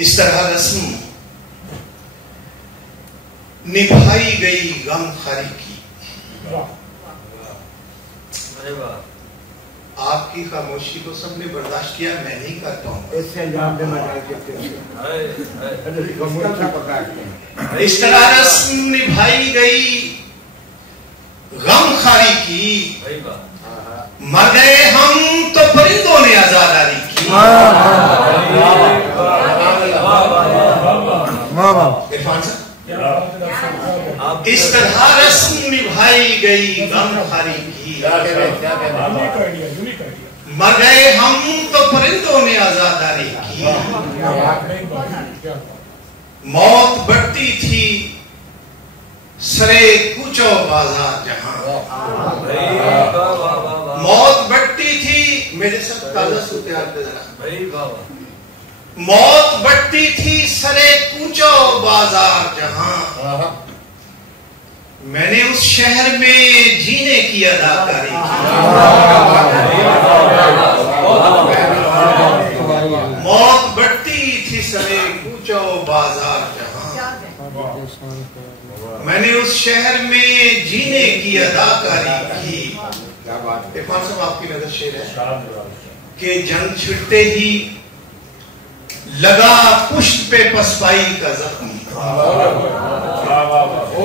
इस तरह रस्म निभाई गई गमखारी की। आपकी खामोशी को सबने बर्दाश्त किया, मैं नहीं करता हूं। इस तरह रस्म निभाई गई गमखारी की, मर गए हम तो परिंदों ने आजादारी की। इरफान साहब, इस तरह रस्म निभाई गई गमखारी की, मर गए हम तो परिंदों ने आजादारी की। मौत बढ़ती थी सरे कूचो बाजार जहां, मौत बढ़ती थी। मेरे साथ ताजा सूत्यार पे जरा। मौत बढ़ती थी सरे कूचो बाजार जहां, मैंने उस शहर में जीने की अदाकारी की। मौत बढ़ती थी सरे कूचो बाजार जहां, मैंने उस शहर में जीने की अदाकारी की। इरफान साहब, आपकी नजर शेर है कि जंग छिड़ते ही लगा पुष्ट पे पसपाई का जख्म,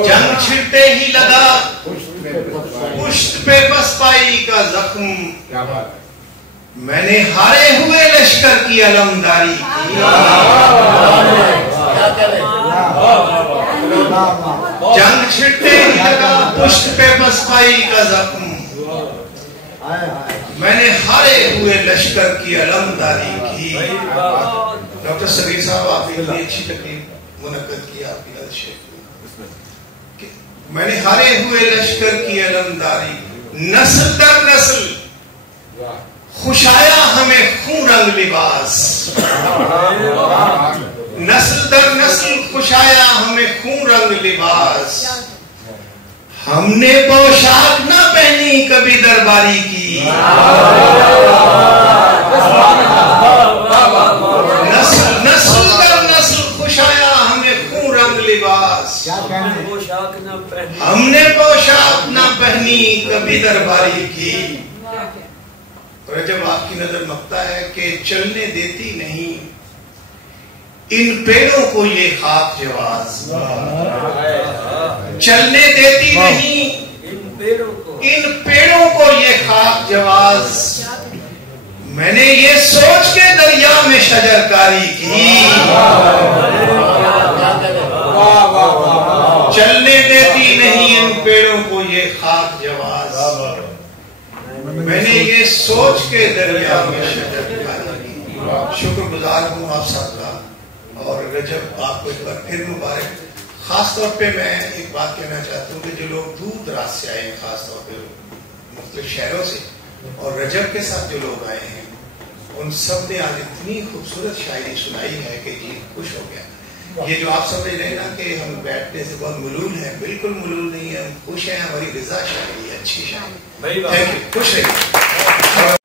जंग छिड़ते ही लगा पुष्ट पे पसपाई का जख्म, मैंने हारे हुए लश्कर की अलमदारी की। जंग छिड़ते ही लगा पुष्ट पे पसपाई का जख्म, मैंने हारे हुए लश्कर की अलमदारी की। डॉक्टर सबीर साहब, आपने इतनी अच्छी तकलीफ मुनक्कद की, आपकी मैंने हारे हुए लश्कर की अलमदारी, नस्ल दर नस्ल खुशाया हमें खून रंग लिबास, नस्ल दर नस्ल खुशाया हमें खून रंग लिबास, हमने पोशाक न पहनी कभी दरबारी की। नस्ल दर नस्ल खुशाया हमें खून रंग लिबास, हमने पोशाक न पहनी कभी दरबारी की। और जब आपकी नजर मकता है कि चलने देती नहीं इन पेड़ों को ये खाक जवाज, चलने देती नहीं इन पेड़ों को ये खाक जवाज, मैंने ये सोच के दरिया में शजरकारी की। चलने देती नहीं इन पेड़ों को ये खाक जवाज, मैंने ये सोच के दरिया में शजरकारी की। शुक्रगुजार हूँ आप सबका। और रजब आपको एक बार फिर मुबारक। खास तौर पे मैं एक बात कहना चाहता हूँ कि जो लोग दूर दराज से आए हैं, खास तौर पे मुख्तलिफ शहरों से, और रजब के साथ जो लोग आए हैं, उन सब ने आज इतनी खूबसूरत शायरी सुनाई है कि जी खुश हो गया। ये जो आप समझ रहे हैं ना कि हम बैठने से बहुत मलूल है, बिल्कुल मलूल नहीं है, हम खुश हैं। हमारी रजा शायरी है, अच्छी शायरी। थैंक यू, खुश रहिए।